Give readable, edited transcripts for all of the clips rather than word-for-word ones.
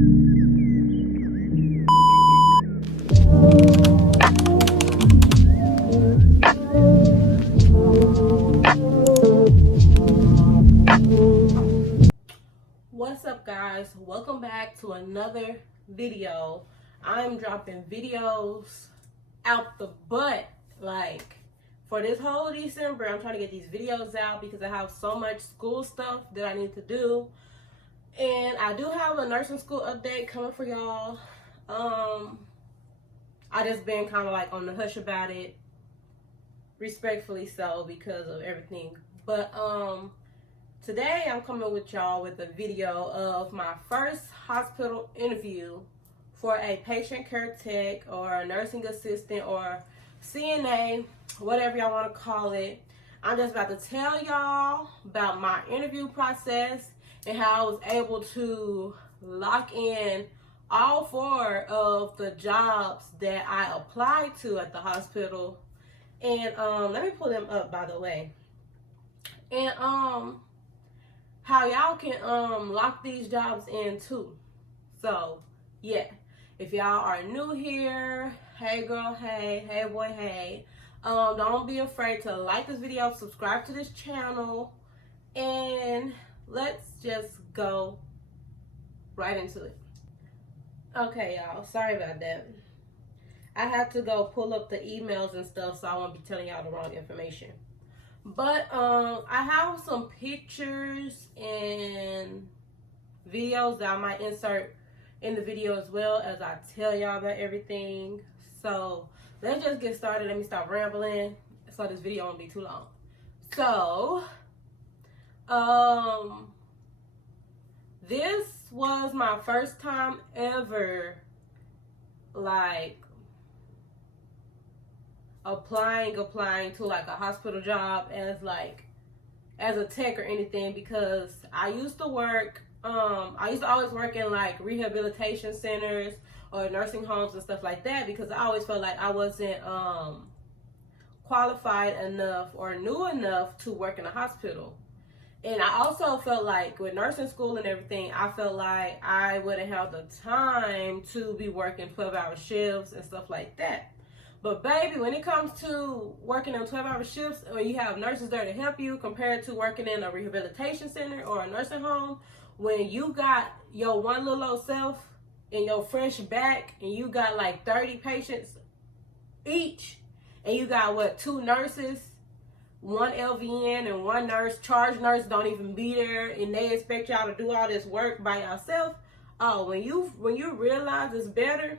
What's up, guys? Welcome back to another video. I'm dropping videos out the butt. Like, for this whole December, I'm trying to get these videos out because I have so much school stuff that I need to do. And I do have a nursing school update coming for y'all. I just been kind of like on the hush about it, respectfully so, because of everything. But today I'm coming with y'all with a video of my first hospital interview for a patient care tech or a nursing assistant or CNA, whatever y'all want to call it. I'm just about to tell y'all about my interview process and how I was able to lock in all 4 of the jobs that I applied to at the hospital. And let me pull them up, by the way. And how y'all can lock these jobs in too. So yeah, if y'all are new here, hey girl, hey boy, hey, don't be afraid to like this video, subscribe to this channel, and let's just go right into it. Okay, y'all, sorry about that. I had to go pull up the emails and stuff, so I won't be telling y'all the wrong information. But I have some pictures and videos that I might insert in the video as well as I tell y'all about everything. So let's just get started. Let me stop rambling so this video won't be too long. So this was my first time ever like applying to like a hospital job as a tech or anything, because I used to always work in like rehabilitation centers or nursing homes and stuff like that, because I always felt like I wasn't qualified enough or knew enough to work in a hospital. And I also felt like with nursing school and everything, I felt like I wouldn't have the time to be working 12-hour shifts and stuff like that. But baby, when it comes to working in 12-hour shifts, when you have nurses there to help you, compared to working in a rehabilitation center or a nursing home, when you got your one little old self and your fresh back, and you got like 30 patients each, and you got what, 2 nurses, 1 LVN and 1 nurse, charge nurse don't even be there, and they expect y'all to do all this work by yourself. Oh, when you realize it's better,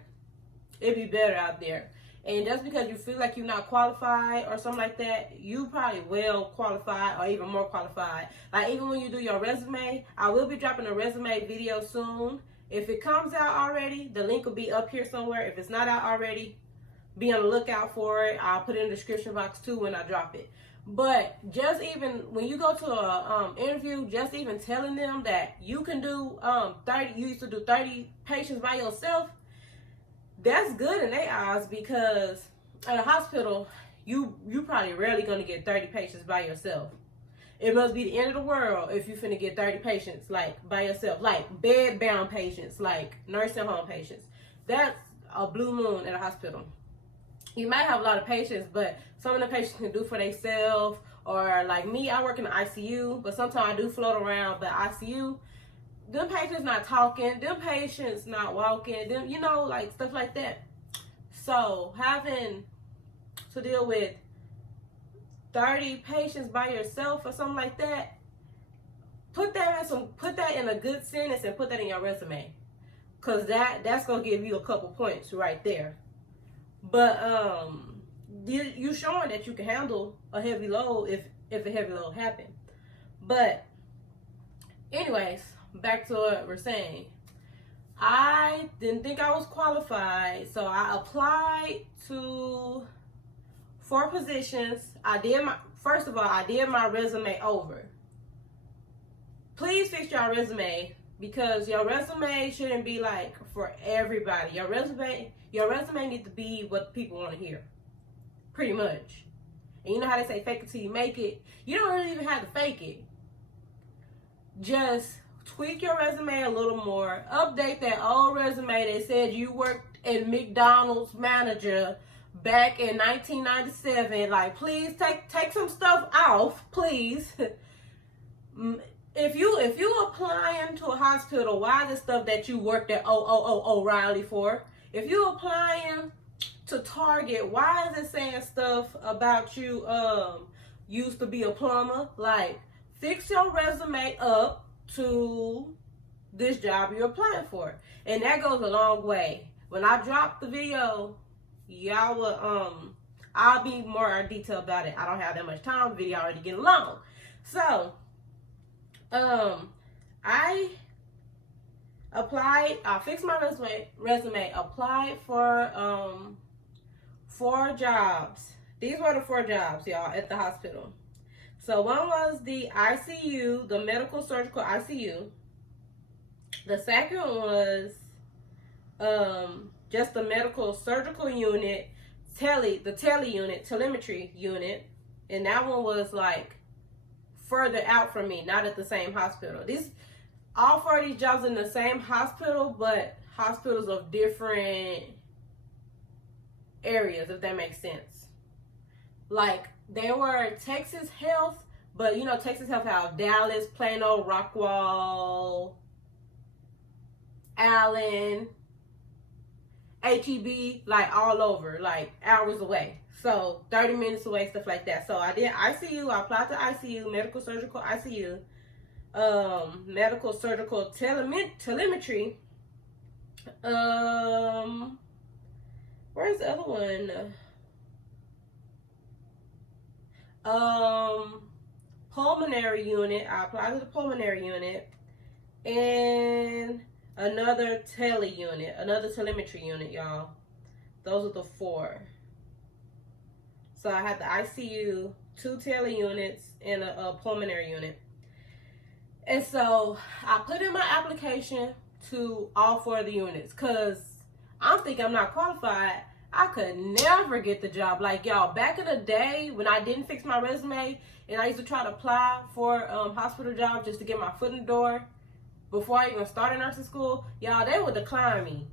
it be better out there. And just because you feel like you're not qualified or something like that, you probably well qualified or even more qualified. Like even when you do your resume, I will be dropping a resume video soon. If it comes out already, the link will be up here somewhere. If it's not out already, be on the lookout for it. I'll put it in the description box too when I drop it. But just even when you go to a interview, just even telling them that you can do 30, you used to do 30 patients by yourself, that's good in their eyes, because at a hospital, you probably rarely gonna get 30 patients by yourself. It must be the end of the world if you finna get 30 patients like by yourself, like bed bound patients, like nursing home patients. That's a blue moon at a hospital. You might have a lot of patients, but some of the patients can do for themselves, or like me, I work in the ICU, but sometimes I do float around. But ICU, them patients not talking, them patients not walking, them, you know, like stuff like that. So having to deal with 30 patients by yourself or something like that, put that in a good sentence and put that in your resume, because that's gonna give you a couple points right there. But you showing that you can handle a heavy load if a heavy load happened. But anyways, back to what we're saying. I didn't think I was qualified, so I applied to 4 positions. First of all, I did my resume over. Please fix your resume, because your resume shouldn't be like for everybody. Your resume needs to be what people want to hear, pretty much. And you know how they say fake it till you make it? You don't really even have to fake it. Just tweak your resume a little more. Update that old resume that said you worked at McDonald's manager back in 1997. Like, please take some stuff off, please. If you applying to a hospital, why is it stuff that you worked at O'Reilly for? If you applying to Target, why is it saying stuff about you used to be a plumber? Like, fix your resume up to this job you're applying for. And that goes a long way. When I drop the video, y'all will I'll be more detailed about it. I don't have that much time. The video already getting long. So I fixed my resume, applied for 4 jobs. These were the 4 jobs, y'all, at the hospital. So one was the ICU, the medical surgical ICU. The second was just the medical surgical unit, telemetry unit. And that one was like further out from me, not at the same hospital. All 4 of these jobs in the same hospital, but hospitals of different areas, if that makes sense. Like, they were Texas Health, but you know, Texas Health have Dallas, Plano, Rockwall, Allen, HEB, like all over, like hours away. So 30 minutes away, stuff like that. So I did ICU, I applied to ICU, medical surgical ICU, medical surgical telemetry. Where's the other one? Pulmonary unit. I applied to the pulmonary unit, and another telemetry unit, y'all. Those are the 4. So I had the ICU, 2 tele units, and a pulmonary unit. And so I put in my application to all 4 of the units, because I'm thinking I'm not qualified. I could never get the job. Like, y'all, back in the day when I didn't fix my resume and I used to try to apply for hospital jobs just to get my foot in the door before I even started nursing school, y'all, they would decline me.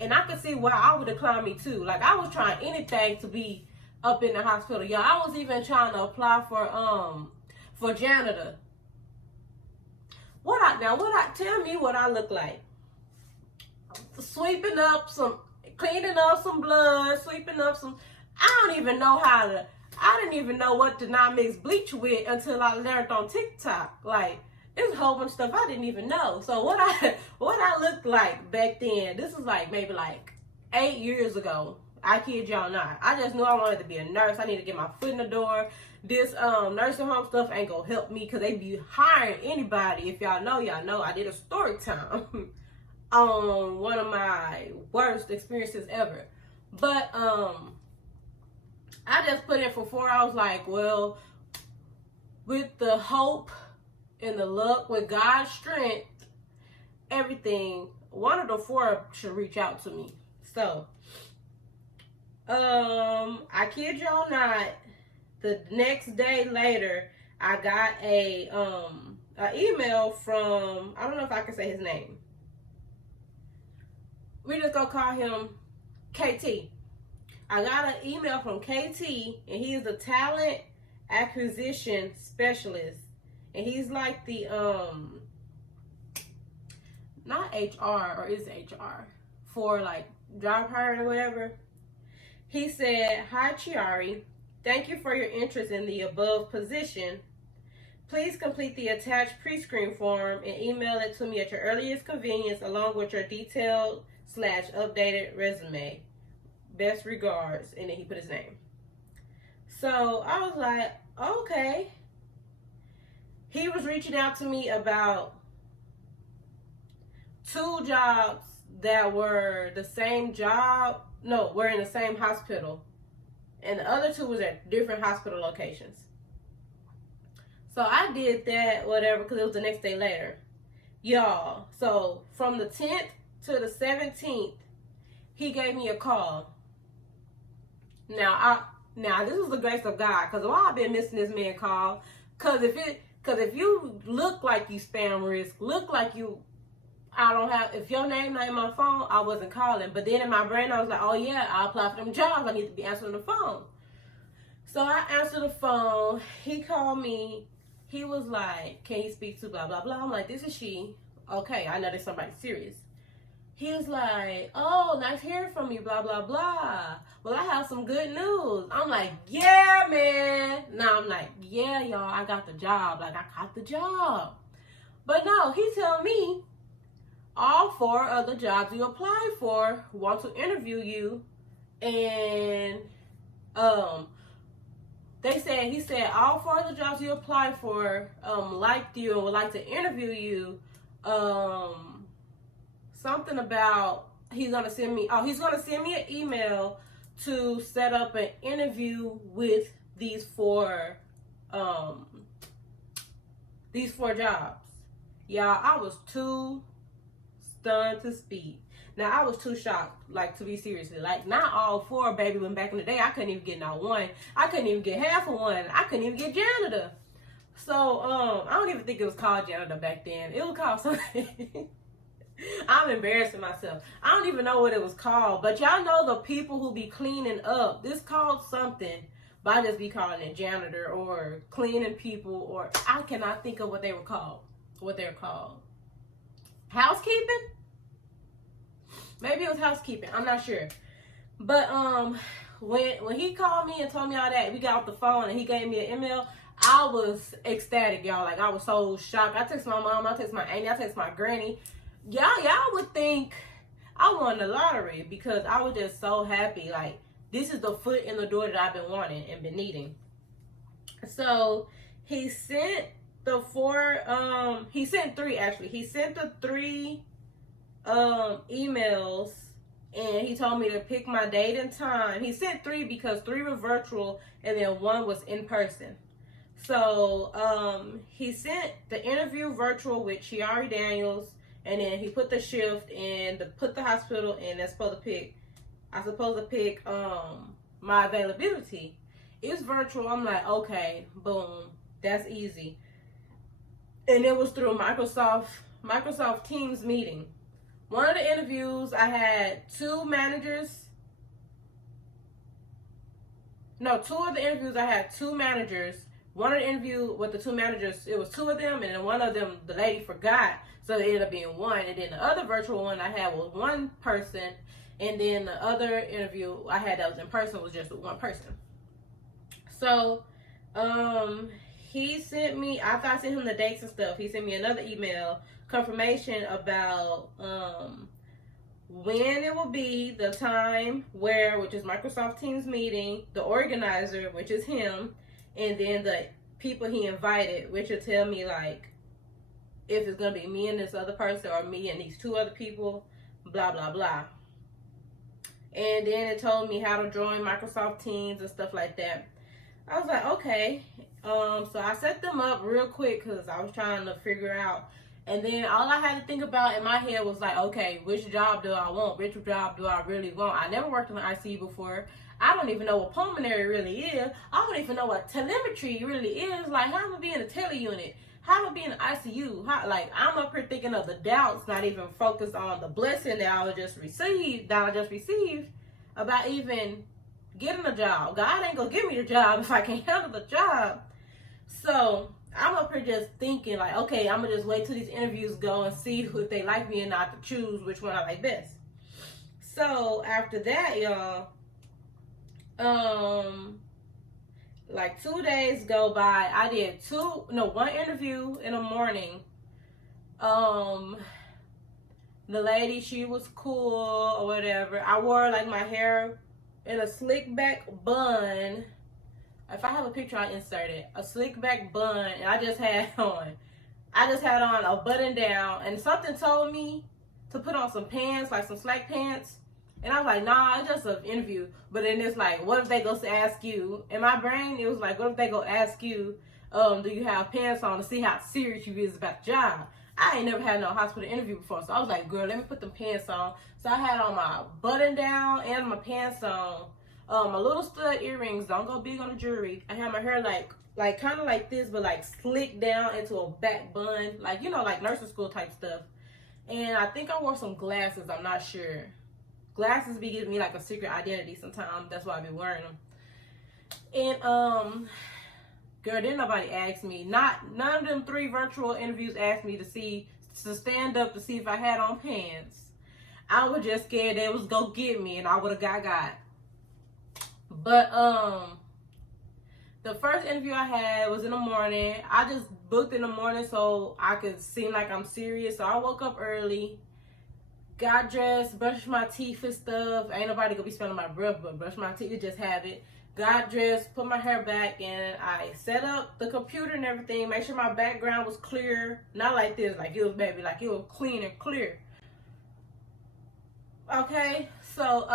And I could see why I would decline me too. Like, I was trying anything to be up in the hospital. Y'all, I was even trying to apply for janitor. Tell me what I look like. Cleaning up some blood, sweeping up some, I didn't even know what to not mix bleach with until I learned on TikTok. Like, there's a whole bunch of stuff I didn't even know. So what I looked like back then, this was like maybe like 8 years ago. I kid y'all not. I just knew I wanted to be a nurse. I need to get my foot in the door. This nursing home stuff ain't gonna help me, because they be hiring anybody. If y'all know, y'all know. I did a story time on one of my worst experiences ever. But I just put in for 4 hours, like, well, with the hope and the luck, with God's strength, everything, one of the 4 should reach out to me. So I kid y'all not, the next day later, I got a email from, I don't know if I can say his name. We just gonna call him KT. I got an email from KT, and he is the talent acquisition specialist. And he's like the, not HR, or is HR, for like job hiring or whatever. He said, "Hi Chiari, thank you for your interest in the above position. Please complete the attached pre-screen form and email it to me at your earliest convenience, along with your detailed/updated resume. Best regards." And then he put his name. So I was like, okay. He was reaching out to me about 2 jobs that were the same job. No, were in the same hospital. And the other 2 was at different hospital locations. So I did that, whatever, because it was the next day later. Y'all, so from the 10th to the 17th, he gave me a call. Now this was the grace of God, because why I've been missing this man call? Cause Because if you look like you spam risk, look like you, if your name not in my phone, I wasn't calling. But then in my brain, I was like, oh yeah, I apply for them jobs. I need to be answering the phone. So I answered the phone. He called me. He was like, can you speak to blah, blah, blah. I'm like, this is she. Okay, I know there's somebody serious. He was like, oh, nice hearing from you, blah, blah, blah. Well, I have some good news. I'm like, yeah, man. Now I'm like, yeah, y'all, I got the job. Like, I got the job. But no, he told me all 4 of the jobs you applied for want to interview you. And he said all 4 of the jobs you applied for liked you and would like to interview you. Something about he's gonna send me an email to set up an interview with these 4 jobs. Y'all, I was too stunned to speak. Now, I was too shocked, like, to be seriously. Like, not all 4, baby, when back in the day, I couldn't even get not one. I couldn't even get half of one. I couldn't even get janitor. So, I don't even think it was called janitor back then. It was called something. I'm embarrassing myself. I don't even know what it was called. But y'all know the people who be cleaning up. This called something. But I just be calling it janitor or cleaning people. Or I cannot think of what they were called. What they're called. Housekeeping? Maybe it was housekeeping. I'm not sure. But when he called me and told me all that, we got off the phone and he gave me an email, I was ecstatic, y'all. Like, I was so shocked. I text my mom, I text my auntie, I text my granny. Y'all would think I won the lottery because I was just so happy. Like, this is the foot in the door that I've been wanting and been needing. So he sent the 4, he sent 3 actually. He sent the 3 emails and he told me to pick my date and time. He sent 3 because 3 were virtual and then 1 was in person. So he sent the interview virtual with Chiari Daniels, and then he put the shift and put the hospital, and I'm supposed to pick my availability. It's virtual. I'm like, okay, boom, that's easy. And it was through Microsoft Teams meeting. One of the interviews, I had 2 managers. No, 2 of the interviews, I had 2 managers. One of the interview with the 2 managers, it was 2 of them, and then one of them, the lady forgot, so it ended up being 1. And then the other virtual one I had was 1 person, and then the other interview I had that was in person was just 1 person. So, he sent me, after I sent him the dates and stuff, he sent me another email confirmation about when it will be, the time, where, which is Microsoft Teams meeting, the organizer, which is him, and then the people he invited, which will tell me, like, if it's going to be me and this other person or me and these 2 other people, blah, blah, blah. And then it told me how to join Microsoft Teams and stuff like that. I was like, okay. So I set them up real quick because I was trying to figure out. And then all I had to think about in my head was like, okay, which job do I want? Which job do I really want? I never worked in the ICU before. I don't even know what pulmonary really is. I don't even know what telemetry really is. Like, how am I be in a tele unit? How am I be in the ICU? I'm up here thinking of the doubts, not even focused on the blessing that I just received about even getting a job. God ain't gonna give me the job if I can't handle the job. So I'm up here just thinking, like, okay, I'm gonna just wait till these interviews go and see if they like me and not to choose which one I like best. So after that, y'all, like 2 days go by. I did 1 interview in the morning. The lady, she was cool or whatever. I wore like my hair in a slick back bun. If I have a picture, I insert it. A slick back bun, and I just had on a button down, and something told me to put on some pants, like some slack pants. And I was like, nah, it's just an interview. But then it's like, what if they go to ask you? In my brain, it was like, what if they go ask you, do you have pants on, to see how serious you is about the job? I ain't never had no hospital interview before. So I was like, girl, let me put them pants on. So I had on my button down and my pants on. My little stud earrings, don't go big on the jewelry. I had my hair like kind of like this, but like slicked down into a back bun, like, you know, like nursing school type stuff. And I think I wore some glasses. I'm not sure. Glasses be giving me like a secret identity sometimes. That's why I be wearing them. And girl, didn't nobody ask me. None of them 3 virtual interviews asked me to stand up to see if I had on pants. I was just scared they was go get me, and I would have got. But the first interview I had was in the morning. I just booked in the morning so I could seem like I'm serious. So I woke up early, got dressed, brushed my teeth and stuff. Ain't nobody gonna be smelling my breath, but brush my teeth, just have it. Got dressed, put my hair back, and I set up the computer and everything. Make sure my background was clear. Not like this, like it was baby, like it was clean and clear. Okay, so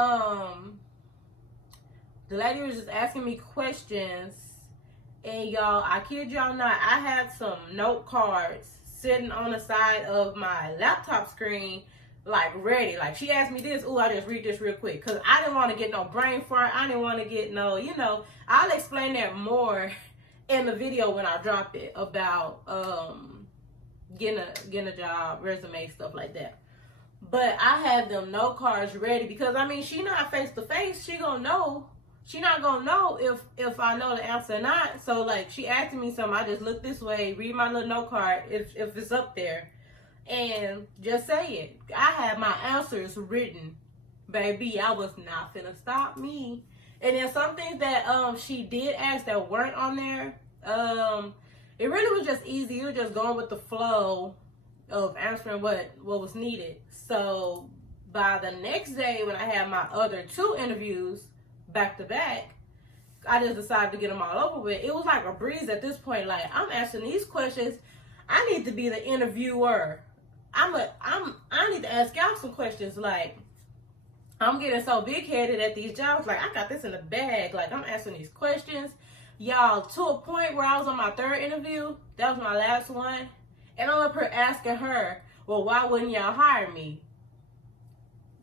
the lady was just asking me questions, and y'all, I kid y'all not, I had some note cards sitting on the side of my laptop screen, like ready. Like she asked me this, ooh, I just read this real quick, because I didn't want to get no brain fart. I didn't want to get no, you know, I'll explain that more in the video when I drop it about getting a job, resume, stuff like that. But I had them note cards ready because, I mean, she not face to face. She gonna know. She not gonna know if I know the answer or not. So, like, she asked me something. I just look this way, read my little note card if it's up there, and just say it. I had my answers written. Baby, I was not finna stop me. And then some things that she did ask that weren't on there, it really was just easy. You were just going with the flow of answering what was needed. So by the next day, when I had my other 2 interviews back to back, I just decided to get them all over with. It was like a breeze at this point. Like, I'm answering these questions. I need to be the interviewer. I need to ask y'all some questions. Like, I'm getting so big headed at these jobs. Like, I got this in the bag. Like, I'm answering these questions, y'all, to a point where I was on my 3rd interview. That was my last one. And I'm up here asking her, well, why wouldn't y'all hire me?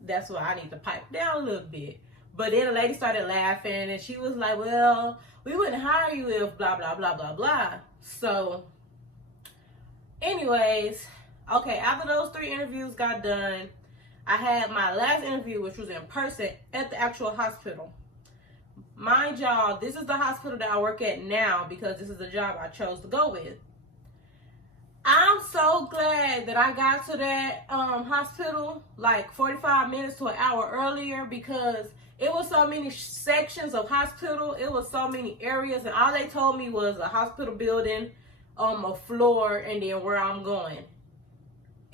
That's why I need to pipe down a little bit. But then the lady started laughing, and she was like, well, we wouldn't hire you if blah, blah, blah, blah, blah. So, anyways, okay, after those 3 interviews got done, I had my last interview, which was in person at the actual hospital. Mind y'all, this is the hospital that I work at now because this is the job I chose to go with. I'm so glad that I got to that hospital like 45 minutes to an hour earlier, because it was so many sections of hospital. It was so many areas, and all they told me was a hospital building, a floor, and then where I'm going.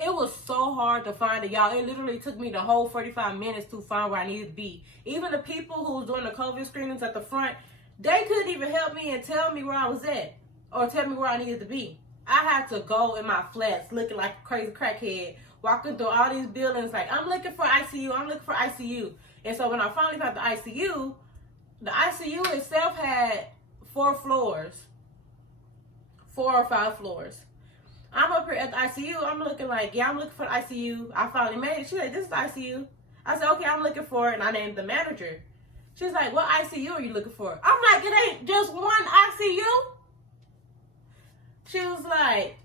It was so hard to find it, y'all. It literally took me the whole 45 minutes to find where I needed to be. Even the people who was doing the COVID screenings at the front, they couldn't even help me and tell me where I was at or tell me where I needed to be. I had to go in my flats looking like a crazy crackhead, walking through all these buildings like, I'm looking for ICU, I'm looking for ICU. And so when I finally found the ICU itself had 4 floors, 4 or 5 floors. I'm up here at the ICU, I'm looking like, yeah, I'm looking for the ICU. I finally made it. She's like, this is the ICU. I said, okay, I'm looking for it, and I named the manager. She's like, what ICU are you looking for? I'm like, it ain't just one ICU. She was like,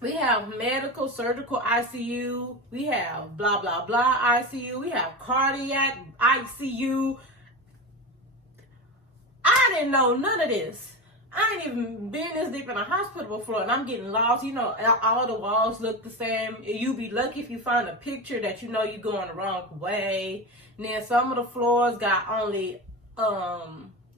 we have medical, surgical ICU. We have blah, blah, blah ICU. We have cardiac ICU. I didn't know none of this. I ain't even been this deep in a hospital before, and I'm getting lost. You know, all the walls look the same. You be lucky if you find a picture that you know you're going the wrong way. And then some of the floors got only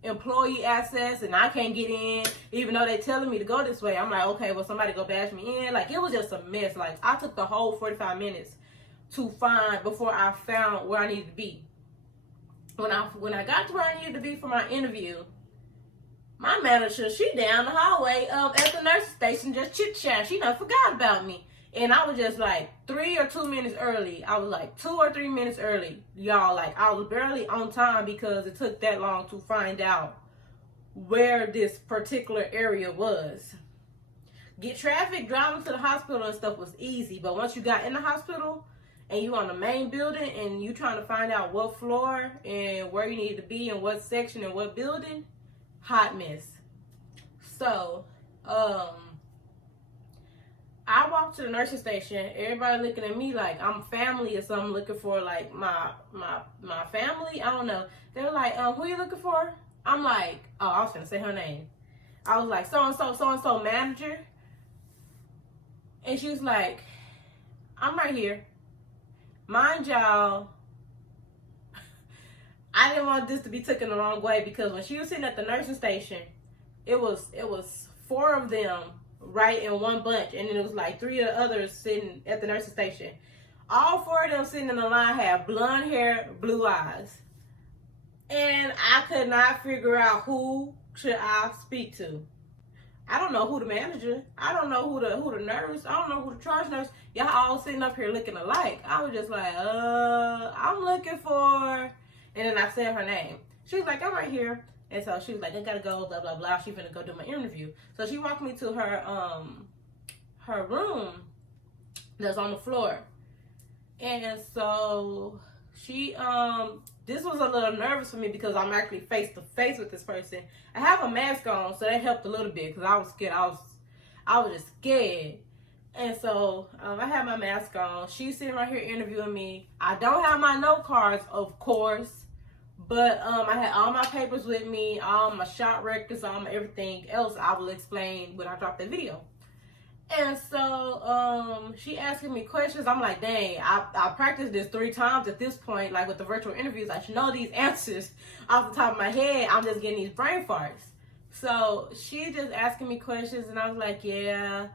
employee access, and I can't get in, even though they telling me to go this way. I'm like, okay, well, somebody go bash me in. Like, it was just a mess. Like, I took the whole 45 minutes to find before I found where I needed to be. When I got to where I needed to be for my interview, my manager, she down the hallway at the nurse station just chit-chatting. She done forgot about me. And I was just like 3 or 2 minutes early. I was like 2 or 3 minutes early. Y'all, like, I was barely on time because it took that long to find out where this particular area was. Get traffic driving to the hospital and stuff was easy. But once you got in the hospital, and you on the main building and you trying to find out what floor and where you need to be and what section and what building, hot mess. So, I walked to the nursing station. Everybody looking at me like I'm family or something, looking for like my family. I don't know. They were like, who you looking for? I'm like, oh, I was gonna say her name. I was like, so and so manager. And she was like, I'm right here. Mind y'all, I didn't want this to be taken the wrong way, because when she was sitting at the nursing station, it was 4 of them right in one bunch, and then it was like 3 of the others sitting at the nursing station. All 4 of them sitting in the line had blonde hair, blue eyes, and I could not figure out who should I speak to. I don't know who the manager. I don't know who the nurse. I don't know who the charge nurse. Y'all all sitting up here looking alike. I was just like, I'm looking for, and then I said her name. She was like, I'm right here. And so she was like, I gotta go, blah, blah, blah. She's gonna go do my interview. So she walked me to her room that's on the floor. And so she, this was a little nervous for me because I'm actually face to face with this person. I have a mask on, so that helped a little bit because I was scared. I was just scared. And so I had my mask on. She's sitting right here interviewing me. I don't have my note cards, of course, but I had all my papers with me, all my shot records, all my everything else I will explain when I drop the video. And so she asking me questions. I'm like, dang, I practiced this 3 times at this point, like with the virtual interviews. I should know these answers off the top of my head. I'm just getting these brain farts. So she just asking me questions, and I was like, yeah,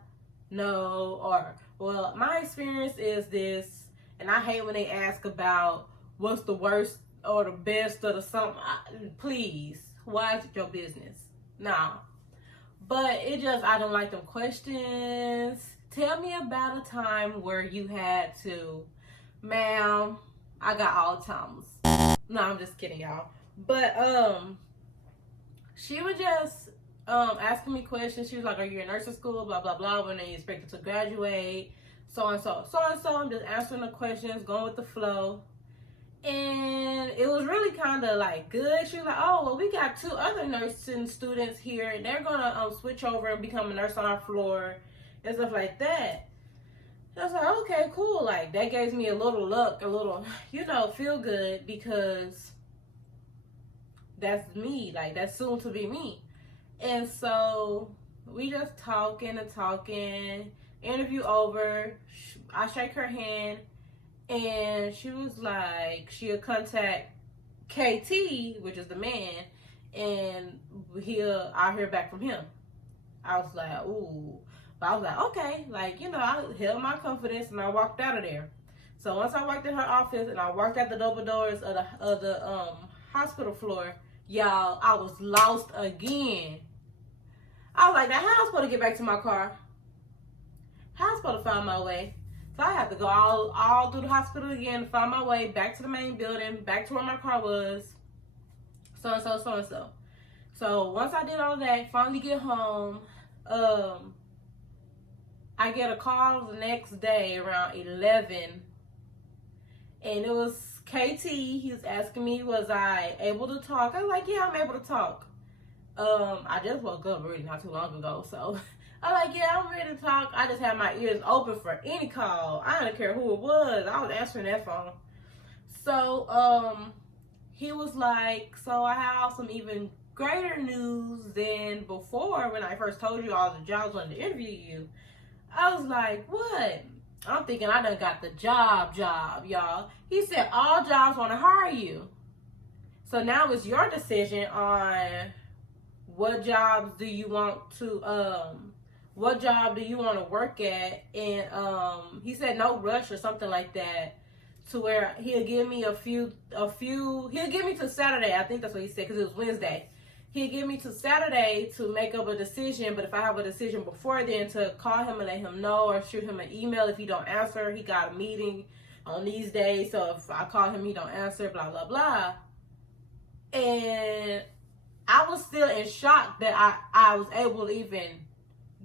no, or, well, my experience is this, and I hate when they ask about what's the worst or the best or the something. Please, why is it your business? Nah. But it just, I don't like them questions. Tell me about a time where you had to, ma'am, I got all times. No, I'm just kidding, y'all. But she was just asking me questions. She was like, are you in nursing school? Blah, blah, blah. When are you expected to graduate? So and so. So and so. I'm just answering the questions, going with the flow. And it was really kind of like good. She was like, oh, well, we got 2 other nursing students here, and they're going to switch over and become a nurse on our floor and stuff like that. I was like, okay, cool. Like, that gave me a little luck, a little, feel good, because that's me. Like, that's soon to be me. And so we just talking, interview over. I shake her hand. And she was like, she'll contact KT, which is the man, and I'll hear back from him. I was like, ooh. But I was like, okay. Like, I held my confidence, and I walked out of there. So once I walked in her office and I walked out the double doors of the hospital floor, y'all, I was lost again. I was like, now how am I supposed to get back to my car? How am I supposed to find my way? So I had to go all through the hospital again to find my way back to the main building, back to where my car was, so and so. So once I did all that, finally get home, I get a call the next day around 11, and it was KT. He was asking me, was I able to talk? I was like, yeah, I'm able to talk. I just woke up really not too long ago, so I'm like, yeah, I'm ready to talk. I just had my ears open for any call. I didn't care who it was. I was answering that phone. So, he was like, so I have some even greater news than before when I first told you all the jobs wanted to interview you. I was like, what? I'm thinking I done got the job, y'all. He said all jobs want to hire you. So now it's your decision on what jobs do you want to, what job do you want to work at? And he said no rush or something like that, to where he'll give me he'll give me till Saturday. I think that's what he said, because it was Wednesday. He'll give me till Saturday to make up a decision, but if I have a decision before then, to call him and let him know, or shoot him an email if he don't answer. He got a meeting on these days, so if I call him, he don't answer, blah, blah, blah. And I was still in shock that I was able to even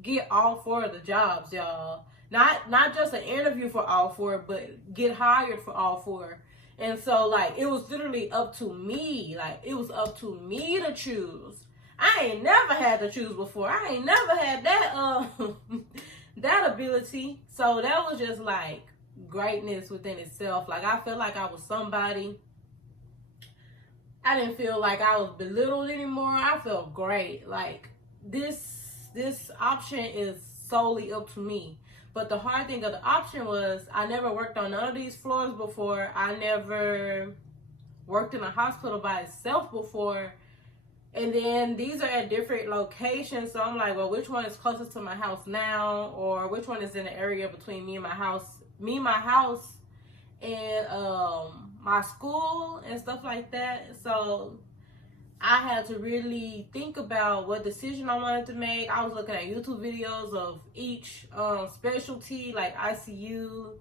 get all 4 of the jobs, y'all. Not just an interview for all four, but get hired for all four. And so, like, it was literally up to me. Like, it was up to me to choose. I ain't never had to choose before. I ain't never had that that ability. So that was just like greatness within itself. Like, I felt like I was somebody. I didn't feel like I was belittled anymore. I felt great. Like, this option is solely up to me. But the hard thing of the option was I never worked on none of these floors before. I never worked in a hospital by itself before. And then these are at different locations. So I'm like, well, which one is closest to my house now? Or which one is in the area between me and my house and my school and stuff like that. So I had to really think about what decision I wanted to make. I was looking at YouTube videos of each specialty, like ICU.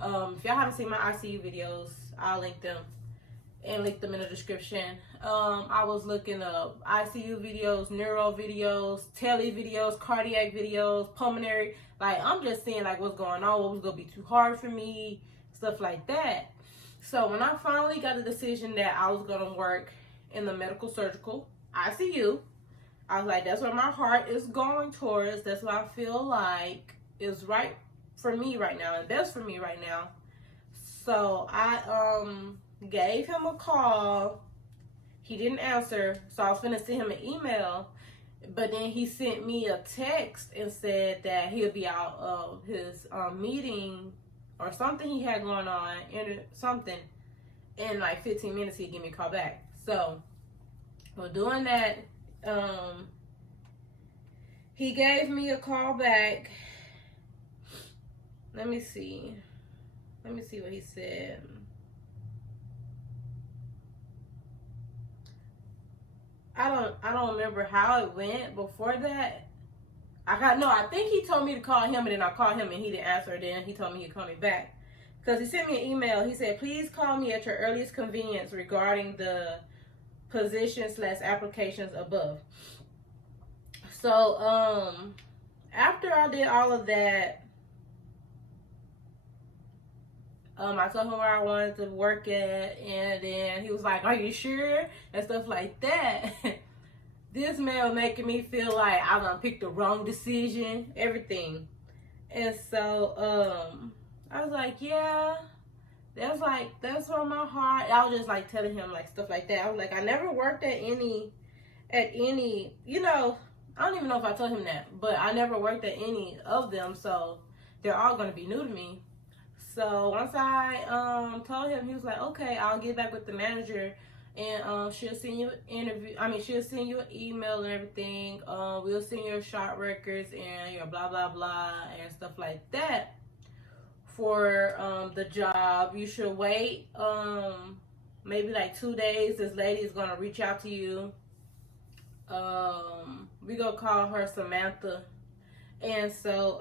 If y'all haven't seen my ICU videos, I'll link them in the description. I was looking up ICU videos, neuro videos, tele videos, cardiac videos, pulmonary. Like, I'm just seeing like what's going on, what was gonna be too hard for me, stuff like that. So when I finally got the decision that I was gonna work in the medical surgical ICU, I was like, that's where my heart is going towards. That's what I feel like is right for me right now and best for me right now. So I gave him a call. He didn't answer, so I was finna send him an email, but then he sent me a text and said that he'll be out of his meeting or something he had going on, in like 15 minutes he'd give me a call back. So, well, doing that, he gave me a call back. Let me see what he said. I don't remember how it went before that. I think he told me to call him, and then I called him and he didn't answer. Then he told me he'd call me back because he sent me an email. He said, please call me at your earliest convenience regarding the position/applications above. So after I did all of that, I told him where I wanted to work at, and then he was like, are you sure? And stuff like that. This man was making me feel like I was gonna pick the wrong decision, everything. And so I was like, yeah, that's where my heart. I was just like telling him like stuff like that. I was like, I never worked at any, you know, I don't even know if I told him that, but I never worked at any of them, so they're all gonna be new to me. So once I told him, he was like, okay, I'll get back with the manager, and she'll send you an interview. She'll send you an email and everything. We'll send your shot records and your blah blah blah and stuff like that for the job. You should wait maybe like 2 days. This lady is gonna reach out to you. We gonna call her Samantha. And so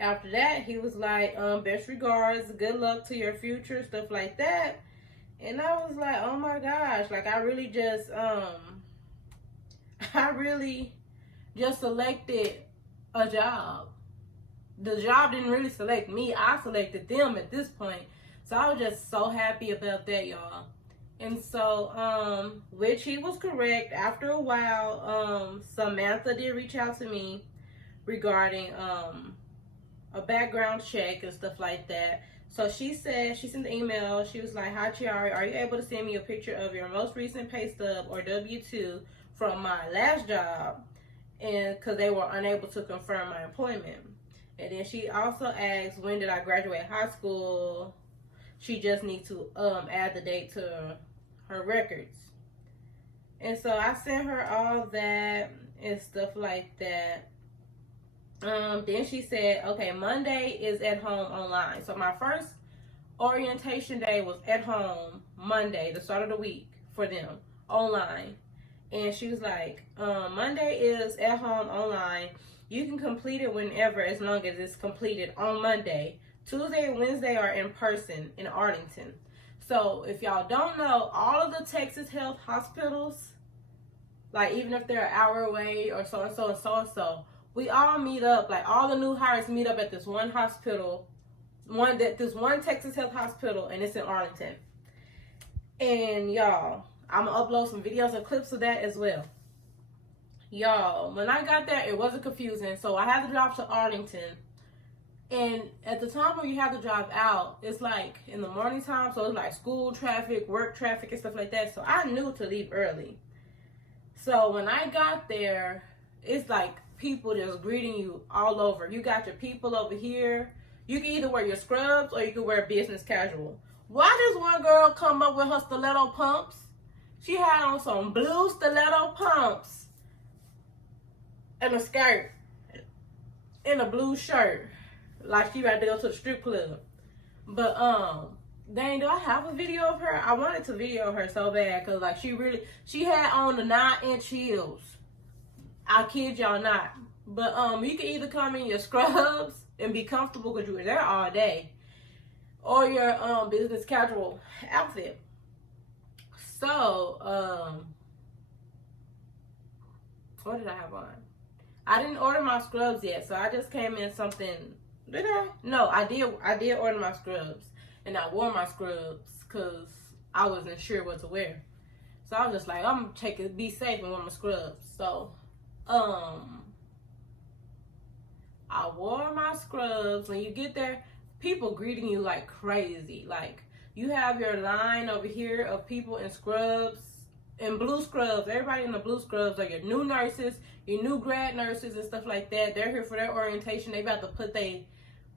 after that, he was like, best regards, good luck to your future, stuff like that. And I was like, oh my gosh, like I really just selected a job. The job didn't really select me, I selected them at this point. So I was just so happy about that, y'all. And so, which he was correct. After a while, Samantha did reach out to me regarding a background check and stuff like that. So she said, she sent the email. She was like, hi Chiari, are you able to send me a picture of your most recent pay stub or W-2 from my last job? And because they were unable to confirm my employment. And then she also asked, when did I graduate high school? She just needs to add the date to her records. And so I sent her all that and stuff like that. Then she said, okay, Monday is at home online. So my first orientation day was at home Monday, the start of the week for them, online. And she was like, Monday is at home online. You can complete it whenever as long as it's completed on Monday. Tuesday and Wednesday are in person in Arlington. So if y'all don't know, all of the Texas Health hospitals, like even if they're an hour away or so and so and so and so, we all meet up, like all the new hires meet up at this one hospital, this one Texas Health Hospital, and it's in Arlington. And y'all, I'm gonna upload some videos and clips of that as well. Y'all, when I got there, it wasn't confusing, so I had to drive to Arlington. And at the time when you have to drive out, it's like in the morning time, so it's like school traffic, work traffic, and stuff like that. So I knew to leave early. So when I got there, it's like people just greeting you all over. You got your people over here. You can either wear your scrubs or you can wear business casual. Why does one girl come up with her stiletto pumps? She had on some blue stiletto pumps and a skirt and a blue shirt. Like she about to go to the strip club. But dang, do I have a video of her? I wanted to video her so bad, because like she had on the 9-inch heels. I kid y'all not. But you can either come in your scrubs and be comfortable because you were there all day, or your business casual outfit. So what did I have on? I didn't order my scrubs yet, so I just came in something. Did I? No, I did order my scrubs, and I wore my scrubs because I wasn't sure what to wear. So I was just like, I'm gonna be safe and wear my scrubs. So I wore my scrubs. When you get there, people greeting you like crazy. Like, you have your line over here of people in scrubs, in blue scrubs. Everybody in the blue scrubs are your new nurses, your new grad nurses and stuff like that. They're here for their orientation. They about to put their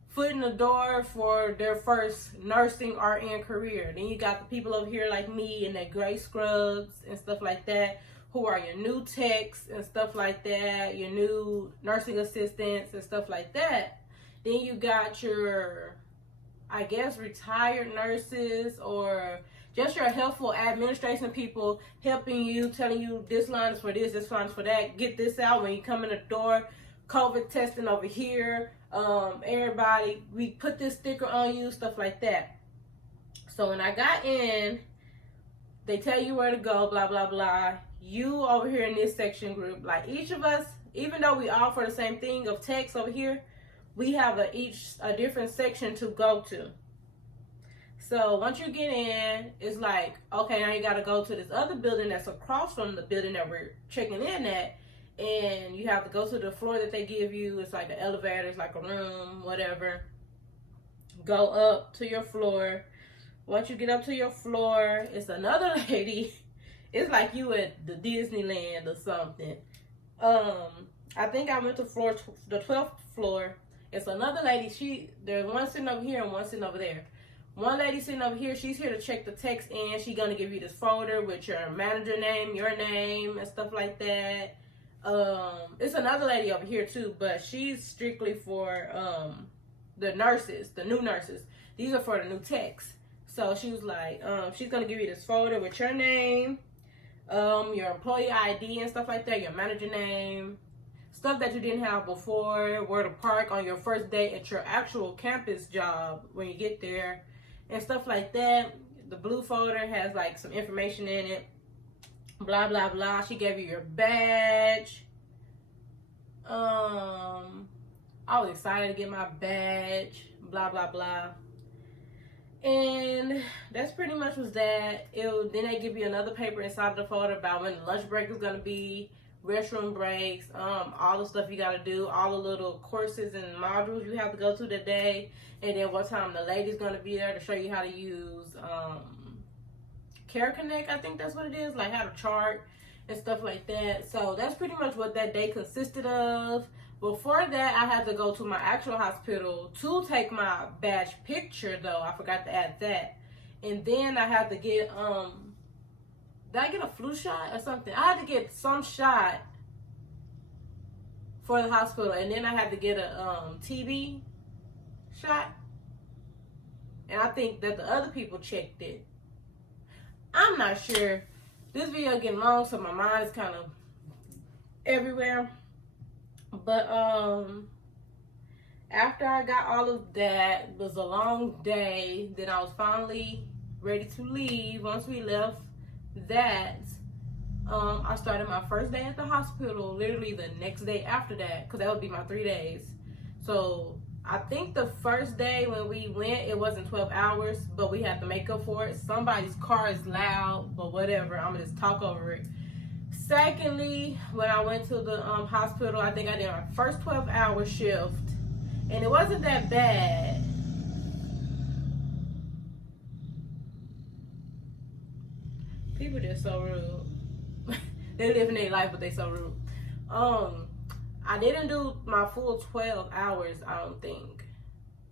foot in the door for their first nursing RN career. Then you got the people over here like me in their gray scrubs and stuff like that, who are your new techs and stuff like that, your new nursing assistants and stuff like that. Then you got your, I guess, retired nurses, or just your helpful administration people helping you, telling you this line is for this line is for that. Get this out when you come in the door. COVID testing over here. Everybody, we put this sticker on you, stuff like that. So when I got in, they tell you where to go, blah, blah, blah. You over here in this section group, like each of us, even though we all for the same thing of techs over here, we have each a different section to go to. So once you get in, it's like, okay, now you got to go to this other building that's across from the building that we're checking in at. And you have to go to the floor that they give you. It's like the elevator, it's like a room, whatever. Go up to your floor. Once you get up to your floor, it's another lady. It's like you at the Disneyland or something. I think I went to the 12th floor. It's another lady. There's one sitting over here and one sitting over there. One lady sitting over here, she's here to check the text in. She's going to give you this folder with your manager name, your name, and stuff like that. It's another lady over here too, but she's strictly for the nurses, the new nurses. These are for the new techs. So she was like, she's gonna give you this folder with your name, your employee ID and stuff like that, your manager name, stuff that you didn't have before, where to park on your first day at your actual campus job when you get there, and stuff like that. The blue folder has like some information in it. Blah, blah, blah. She gave you your badge. I was excited to get my badge. Blah, blah, blah. And that's pretty much was that. Then they give you another paper inside of the folder about when the lunch break is going to be, restroom breaks, all the stuff you got to do, all the little courses and modules you have to go to today, and then what time the lady's going to be there to show you how to use Care Connect, I think that's what it is, like how to chart and stuff like that. So that's pretty much what that day consisted of. Before that, I had to go to my actual hospital to take my badge picture, though. I forgot to add that. And then I had to get, did I get a flu shot or something? I had to get some shot for the hospital. And then I had to get a TB shot. And I think that the other people checked it. I'm not sure. This video getting long, so my mind is kind of everywhere. But after I got all of that, it was a long day. Then I was finally ready to leave. Once we left that, I started my first day at the hospital literally the next day after that, because that would be my 3 days. So I think the first day when we went, it wasn't 12 hours, but we had to make up for it. Somebody's car is loud, but whatever, I'm gonna just talk over it. Secondly, when I went to the hospital, I think I did my first 12-hour shift, and it wasn't that bad. People just so rude. They live in their life, but they so rude. I didn't do my full 12 hours, I don't think.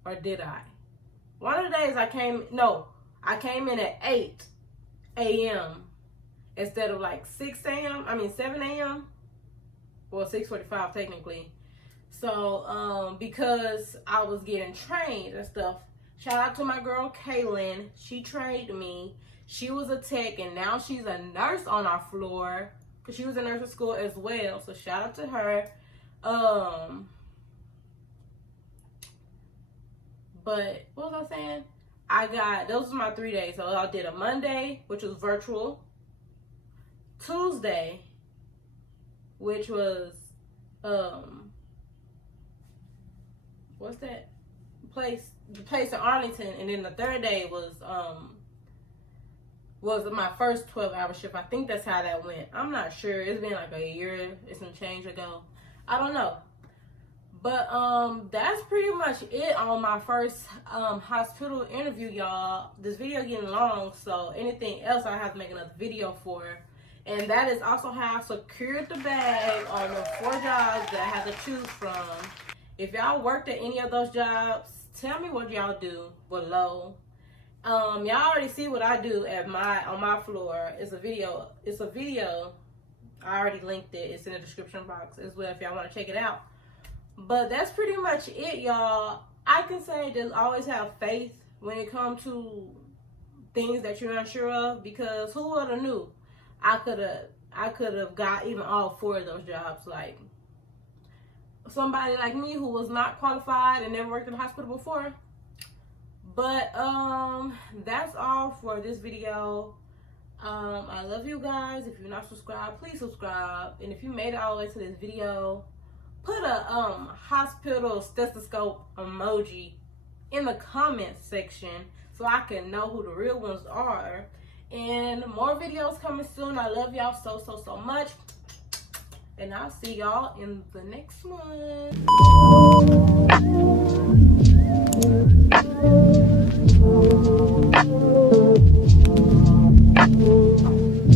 Or did I? One of the days I came in at 8 a.m. instead of like 7 a.m. Well, 6:45 technically. So, because I was getting trained and stuff. Shout out to my girl, Kaylin. She trained me. She was a tech, and now she's a nurse on our floor, because she was in nursing school as well. So shout out to her. But what was I saying? Those were my 3 days. So I did a Monday, which was virtual. Tuesday, which was, what's that place? The place in Arlington. And then the third day was my first 12-hour shift. I think that's how that went. I'm not sure. It's been like a year, it's some change ago. I don't know. But that's pretty much it on my first hospital interview, y'all. This video getting long, so anything else I have to make another video for. And that is also how I secured the bag on the 4 jobs that I had to choose from. If y'all worked at any of those jobs, tell me what y'all do below. Y'all already see what I do on my floor. It's a video. I already linked it. It's in the description box as well if y'all want to check it out. But that's pretty much it, y'all. I can say just always have faith when it comes to things that you're unsure of, because who would have knew I could have got even all 4 of those jobs. Like, somebody like me who was not qualified and never worked in the hospital before. But that's all for this video. I love you guys. If you're not subscribed, please subscribe. And if you made it all the way to this video, put a hospital stethoscope emoji in the comments section so I can know who the real ones are. And more videos coming soon. I love y'all so much. And I'll see y'all in the next one.